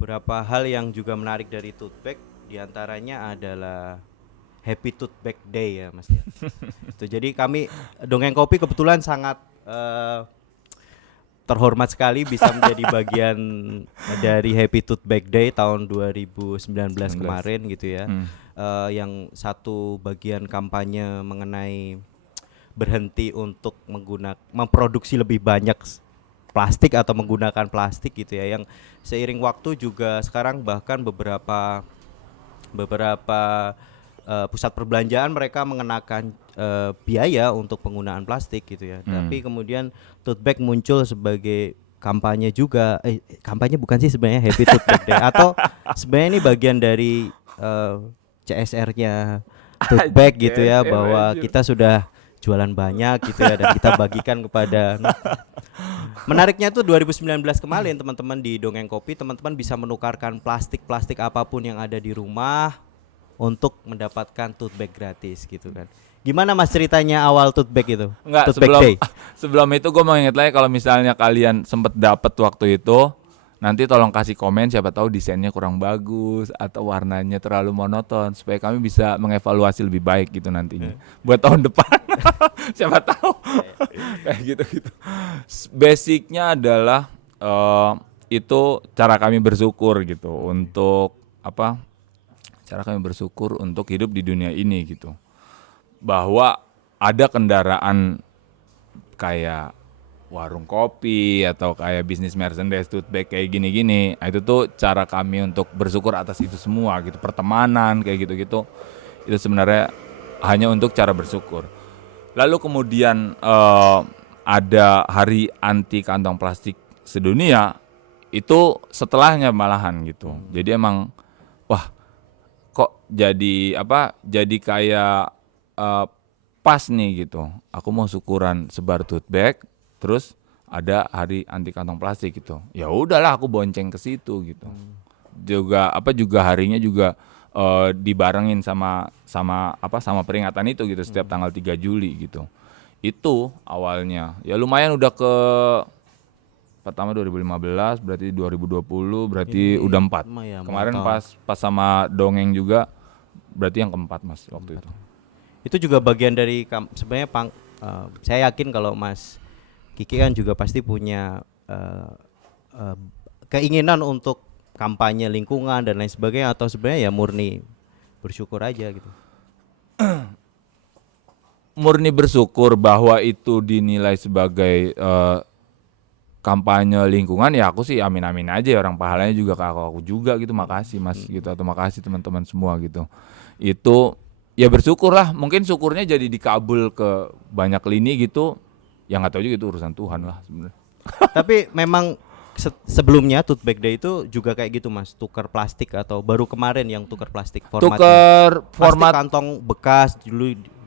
beberapa hal yang juga menarik dari tote bag, diantaranya adalah Happy Tote Bag Day ya Mas ya. Itu jadi kami Dongeng Kopi kebetulan sangat terhormat sekali bisa menjadi bagian dari Happy Tote Bag Day tahun 2019 kemarin gitu ya. Yang satu bagian kampanye mengenai berhenti untuk memproduksi lebih banyak plastik atau menggunakan plastik gitu ya, yang seiring waktu juga sekarang bahkan beberapa pusat perbelanjaan mereka mengenakan biaya untuk penggunaan plastik gitu ya. Tapi kemudian tote bag muncul sebagai kampanye juga. Kampanye bukan sih sebenarnya Happy Tote Bag Day atau sebenarnya ini bagian dari CSR-nya tote bag gitu ya, bahwa kita sudah jualan banyak gitu ya dan kita bagikan kepada. Menariknya tuh 2019 kemarin teman-teman di Dongeng Kopi, teman-teman bisa menukarkan plastik apapun yang ada di rumah untuk mendapatkan tote bag gratis gitu kan. Gimana Mas ceritanya awal tote bag itu? Enggak, sebelum itu gue mau inget lagi, kalau misalnya kalian sempet dapet waktu itu, nanti tolong kasih komen, siapa tahu desainnya kurang bagus atau warnanya terlalu monoton, supaya kami bisa mengevaluasi lebih baik gitu nantinya buat tahun depan. Siapa tahu kayak gitu. Basicnya adalah itu cara kami bersyukur gitu untuk apa? Cara kami bersyukur untuk hidup di dunia ini gitu. Bahwa ada kendaraan kayak warung kopi atau kayak bisnis merchandise tote bag kayak gini-gini. Itu tuh cara kami untuk bersyukur atas itu semua gitu. Pertemanan kayak gitu-gitu. Itu sebenarnya hanya untuk cara bersyukur. Lalu kemudian ada hari anti kantong plastik sedunia, itu setelahnya malahan gitu. Jadi emang wah, kok jadi kayak pas nih gitu. Aku mau syukuran sebar tote bag, terus ada hari anti kantong plastik gitu. Ya udahlah aku bonceng ke situ gitu. Juga harinya juga dibarengin sama peringatan itu gitu, setiap tanggal 3 Juli gitu. Itu awalnya. Ya lumayan udah ke pertama 2015, berarti 2020, berarti udah 4. Kemarin pas sama Dongeng juga berarti yang keempat Mas waktu itu. Itu juga bagian dari sebenarnya saya yakin kalau Mas Kiki kan juga pasti punya keinginan untuk kampanye lingkungan dan lain sebagainya, atau sebenarnya ya murni bersyukur aja gitu. Murni bersyukur bahwa itu dinilai sebagai kampanye lingkungan, ya aku sih amin-amin aja, orang pahalanya juga ke aku juga gitu. Makasih Mas gitu, atau makasih teman-teman semua gitu. Itu ya bersyukurlah, mungkin syukurnya jadi dikabul ke banyak lini gitu. Yang nggak tahu juga itu urusan Tuhan lah sebenarnya. Tapi memang sebelumnya tote bag day itu juga kayak gitu Mas, tukar plastik, atau baru kemarin yang tukar plastik formatnya? Tukar format plastik kantong bekas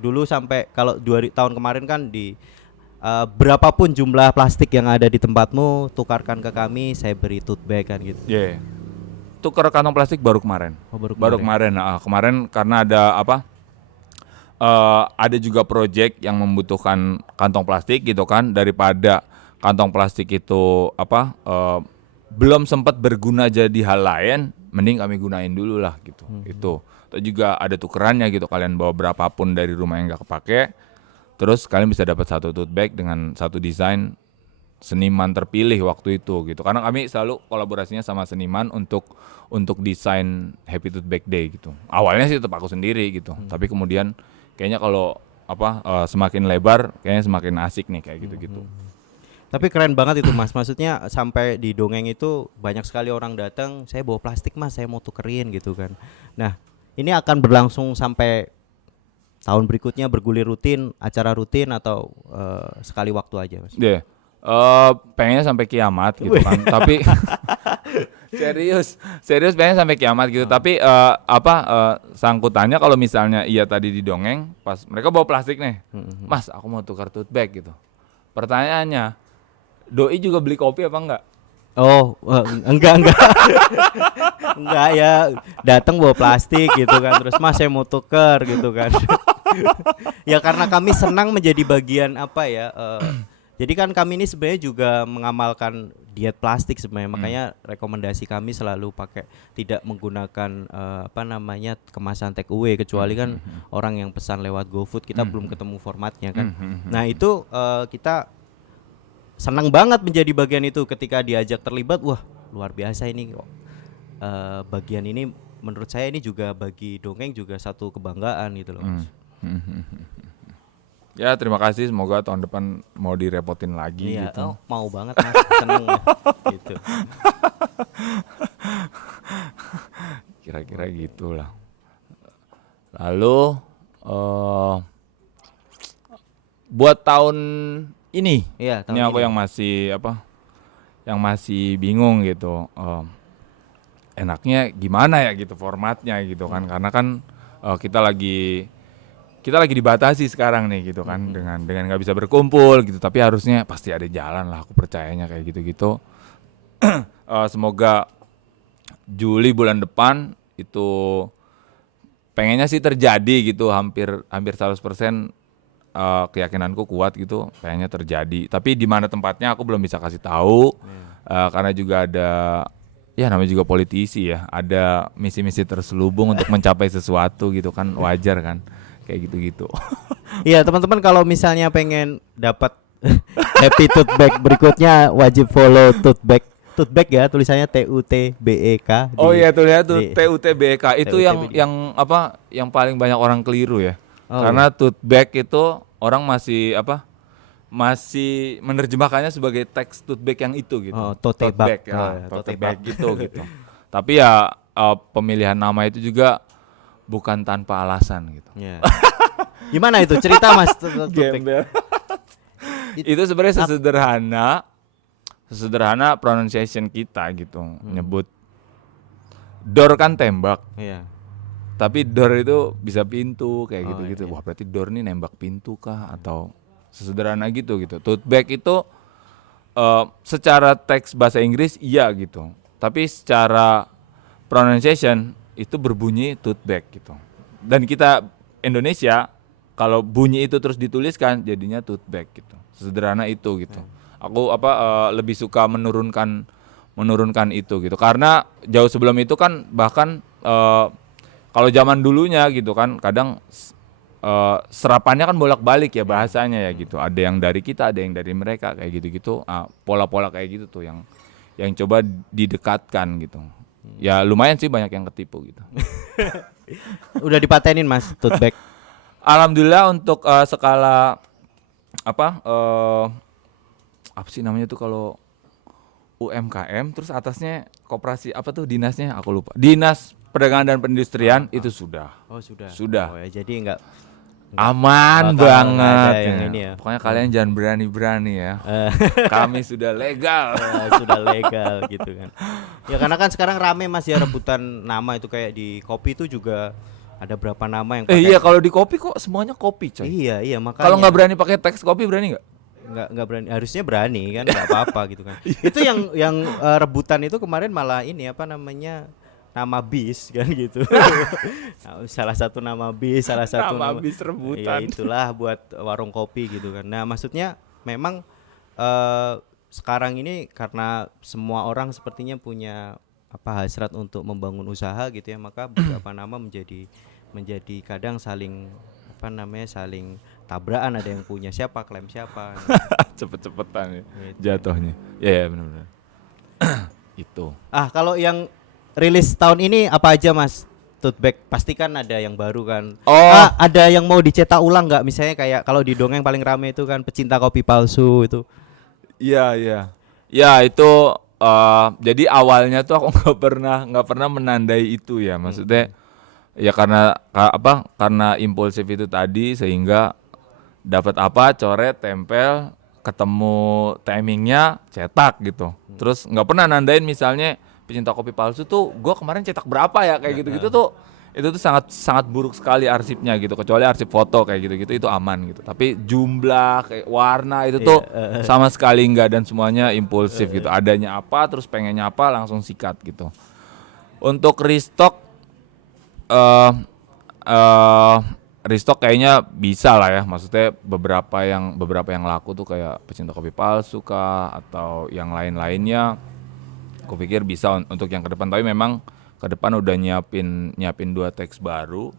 dulu sampai kalau 2 tahun kemarin kan di berapapun jumlah plastik yang ada di tempatmu tukarkan ke kami, saya beri tote bag kan gitu. Iya. Yeah. Tukar kantong plastik baru kemarin. Baru kemarin. Kemarin karena ada ada juga project yang membutuhkan kantong plastik gitu kan, daripada kantong plastik itu belum sempat berguna jadi hal lain, mending kami gunain dulu lah gitu. Itu juga ada tukerannya gitu, kalian bawa berapapun dari rumah yang nggak kepake, terus kalian bisa dapat satu tote bag dengan satu desain seniman terpilih waktu itu gitu. Karena kami selalu kolaborasinya sama seniman untuk desain Happy Tote Bag Day gitu. Awalnya sih tetap aku sendiri gitu, tapi kemudian kayaknya kalau semakin lebar kayaknya semakin asik nih kayak gitu-gitu. Tapi keren banget itu Mas, maksudnya sampai di Dongeng itu banyak sekali orang datang, saya bawa plastik Mas, saya mau tukerin gitu kan. Nah ini akan berlangsung sampai tahun berikutnya, bergulir rutin, acara rutin, atau sekali waktu aja Mas? Iya, pengennya sampai kiamat gitu kan. Tapi serius pengen sampai kiamat gitu. Tapi sangkutannya kalau misalnya iya tadi di Dongeng pas mereka bawa plastik nih, Mas aku mau tukar tote bag gitu. Pertanyaannya, doi juga beli kopi apa enggak? Oh, enggak. Enggak ya, datang bawa plastik gitu kan, terus Mas saya mau tuker gitu kan. Ya karena kami senang menjadi bagian Jadi kan kami ini sebenarnya juga mengamalkan diet plastik sebenarnya, makanya rekomendasi kami selalu pakai tidak menggunakan kemasan take away, kecuali kan orang yang pesan lewat GoFood kita belum ketemu formatnya kan. Nah itu kita senang banget menjadi bagian itu ketika diajak terlibat. Wah luar biasa ini kok. Bagian ini menurut saya ini juga bagi dongeng juga satu kebanggaan gitu loh Mas. Ya terima kasih, semoga tahun depan mau direpotin lagi Iya, gitu. mau banget Mas, seneng gitu. Kira-kira gitulah. Lalu buat tahun ini, Iya, tahun ini aku ini. yang masih bingung gitu. Enaknya gimana ya gitu formatnya gitu kan, karena kan kita lagi dibatasi sekarang nih gitu kan, dengan nggak bisa berkumpul gitu, tapi harusnya pasti ada jalan lah, aku percayanya kayak gitu. Semoga Juli bulan depan itu pengennya sih terjadi gitu, hampir 100% keyakinanku kuat gitu, pengennya terjadi. Tapi di mana tempatnya aku belum bisa kasih tahu, karena juga ada ya namanya juga politisi ya, ada misi-misi terselubung untuk mencapai sesuatu gitu kan, wajar kan. Kayak gitu-gitu. Iya teman-teman, kalau misalnya pengen dapat Happy Tote Bag berikutnya wajib follow Tote Bag ya, tulisannya TUTBEK. Oh iya tuh ya tuh TUTBEK itu TUTBEK. yang paling banyak orang keliru ya. Oh, Karena iya. tote bag itu orang masih menerjemahkannya sebagai teks tote bag yang itu gitu. Oh, tote bag. Ya, Oh, ya, tote tote bag bag. gitu. Tapi ya pemilihan nama itu juga bukan tanpa alasan gitu. Yeah. Gimana itu cerita Mas? Gembel. Itu sebenarnya sesederhana pronunciation kita gitu. Nyebut door kan tembak. Iya. Tapi door itu bisa pintu kayak gitu-gitu. Iya. Wah, berarti door ini nembak pintu kah atau sesederhana gitu. Tote bag itu secara teks bahasa Inggris iya gitu. Tapi secara pronunciation itu berbunyi tote bag gitu. Dan kita Indonesia kalau bunyi itu terus dituliskan jadinya tote bag gitu. Sesederhana itu gitu. Aku lebih suka menurunkan itu gitu. Karena jauh sebelum itu kan bahkan kalau zaman dulunya gitu kan kadang serapannya kan bolak-balik ya bahasanya ya gitu. Ada yang dari kita, ada yang dari mereka kayak gitu-gitu. Pola-pola kayak gitu tuh yang coba didekatkan gitu. Ya lumayan sih banyak yang ketipu gitu. Udah dipatenin Mas tote bag. Alhamdulillah untuk skala apa sih namanya tuh kalau UMKM terus atasnya koperasi apa tuh dinasnya aku lupa. Dinas Perdagangan dan Perindustrian itu sudah. Oh sudah. Sudah. Oh ya, jadi enggak Aman bakal banget ada yang ya. ini ya. Pokoknya kalian jangan berani-berani ya. Kami sudah legal. Sudah legal gitu kan. Ya karena kan sekarang rame Mas ya rebutan nama itu, kayak di kopi itu juga ada berapa nama yang pakai. Iya kalau di kopi kok semuanya kopi coy. Iya makanya. Kalau nggak berani pakai teks kopi berani nggak? Nggak berani, harusnya berani kan, nggak apa-apa gitu kan. Itu yang rebutan itu kemarin malah ini nama bis kan gitu. Salah satu nama bis, salah satu nama bis rebutan. Ya itulah buat warung kopi gitu kan. Nah maksudnya memang sekarang ini karena semua orang sepertinya punya hasrat untuk membangun usaha gitu ya, maka beberapa nama menjadi kadang saling saling tabrakan, ada yang punya siapa, klaim siapa. Cepet-cepetan ya Gitu. jatuhnya. Ya benar-benar. Itu. Kalau yang rilis tahun ini apa aja Mas? Tote bag pasti kan ada yang baru kan. Oh. Ada yang mau dicetak ulang nggak? Misalnya kayak kalau di dongeng paling rame itu kan pecinta kopi palsu itu. Iya. Ya itu jadi awalnya tuh aku nggak pernah menandai itu ya. Maksudnya ya karena impulsif itu tadi, sehingga dapat coret, tempel, ketemu timingnya, cetak gitu. Terus nggak pernah nandain misalnya pecinta kopi palsu tuh gue kemarin cetak berapa ya kayak gitu-gitu tuh. Itu tuh sangat buruk sekali arsipnya gitu, kecuali arsip foto kayak gitu-gitu itu aman gitu. Tapi jumlah kayak warna itu tuh sama sekali enggak, dan semuanya impulsif gitu. Adanya apa terus pengennya apa langsung sikat gitu. Untuk restock restock kayaknya bisa lah ya. Maksudnya beberapa yang laku tuh kayak pecinta kopi palsu kah atau yang lain-lainnya. Aku pikir bisa untuk yang ke depan, tapi memang ke depan udah nyiapin 2 teks baru.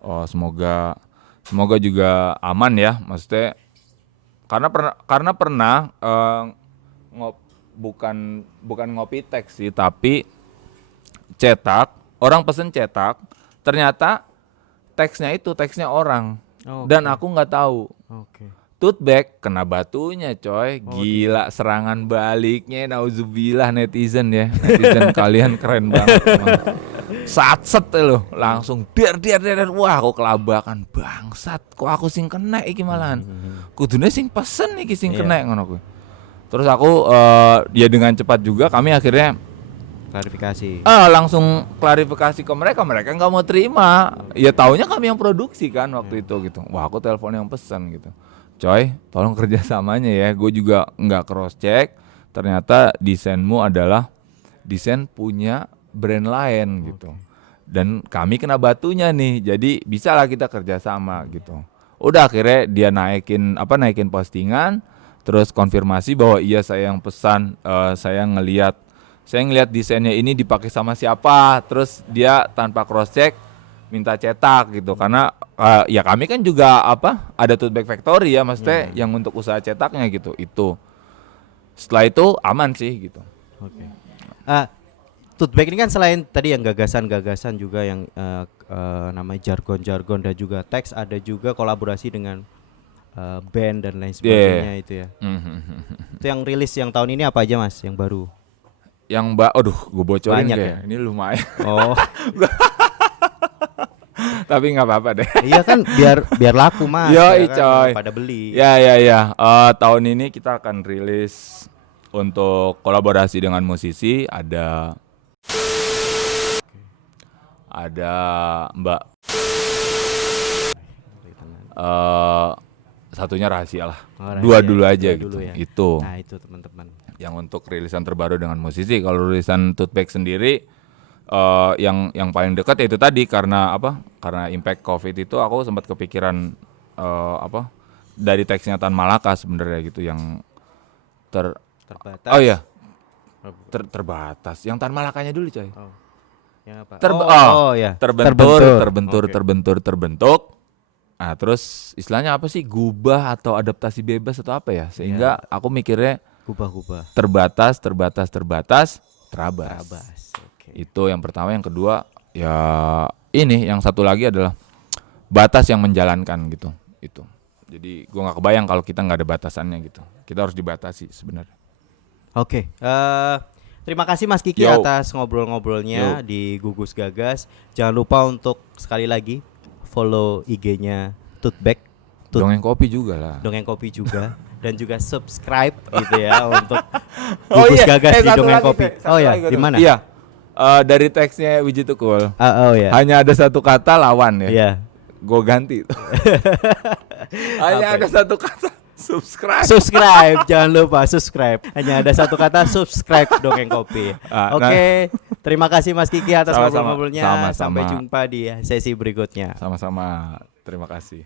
Oh, semoga juga aman ya. Maksudnya karena pernah bukan ngopi teks sih, tapi cetak, orang pesen cetak, ternyata teksnya orang. Dan aku nggak tahu. Tote bag kena batunya coy. Gila, serangan baliknya nauzubillah netizen ya. Netizen kalian keren banget emang. Satset loh, langsung der. Wah, kok kelabakan bangsat. Kok aku sing kena iki malahan. Kudune sing pesen iki sing kena ngono kuwi. Terus aku ya dengan cepat juga kami akhirnya klarifikasi. Langsung klarifikasi ke mereka nggak mau terima. Ya taunya kami yang produksi kan waktu itu gitu. Wah, aku telepon yang pesan gitu. Coy, tolong kerjasamanya ya. Gue juga nggak cross check. Ternyata desainmu adalah desain punya brand lain gitu. Dan kami kena batunya nih. Jadi bisa lah kita kerjasama gitu. Udah akhirnya dia naikin postingan. Terus konfirmasi bahwa iya saya yang pesan. Saya ngelihat desainnya ini dipakai sama siapa. Terus dia tanpa cross check minta cetak gitu, karena ya kami kan juga ada tote bag factory ya, maksudnya yang untuk usaha cetaknya gitu. Itu setelah itu aman sih gitu. Tote bag ini kan selain tadi yang gagasan juga yang namanya jargon dan juga teks, ada juga kolaborasi dengan band dan lain sebagainya itu ya. Itu yang rilis yang tahun ini apa aja Mas yang baru? Aduh, gue bocorin banyak ya. Ini lumayan. Tapi nggak apa-apa deh. Iya kan biar laku Mas. Yoi, kan, coy. pada beli. Ya. Tahun ini kita akan rilis untuk kolaborasi dengan musisi, ada Mbak. Satunya rahasia lah. Dua dulu aja gitu. Ya. Itu. Nah itu teman-teman. Yang untuk rilisan terbaru dengan musisi. Kalau rilisan tote bag sendiri, yang paling dekat ya itu tadi, karena impact COVID itu aku sempat kepikiran dari teksnya Tan Malaka sebenarnya gitu, yang terbatas. Oh iya. Terbatas. Yang Tan Malakanya dulu coy. Yang apa? Ya. Terbentuk. Nah, terus istilahnya apa sih? Gubah atau adaptasi bebas atau apa ya? Sehingga aku mikirnya gubah. Terbatas, terabas. Okay. Itu yang pertama. Yang kedua ya ini, yang satu lagi adalah batas yang menjalankan gitu. Itu. Jadi gue nggak kebayang kalau kita nggak ada batasannya gitu. Kita harus dibatasi sebenarnya. Oke. Terima kasih Mas Kiki atas ngobrol-ngobrolnya di Gugus Gagas. Jangan lupa untuk sekali lagi follow IG-nya Tote Bag. Dongeng Kopi juga lah. Dan juga subscribe gitu ya untuk Gugus Gagas di Dongeng Kopi. Di mana? Iya. Dari teksnya Wiji Tukul. Ya. Hanya ada satu kata lawan ya. Iya. Gue ganti. Hanya ada satu kata subscribe. Jangan lupa subscribe. Hanya ada satu kata subscribe Dongeng Kopi. Oke. Terima kasih Mas Kiki atas ngobrol-ngobrolnya. Sampai jumpa di sesi berikutnya. Sama-sama. Terima kasih.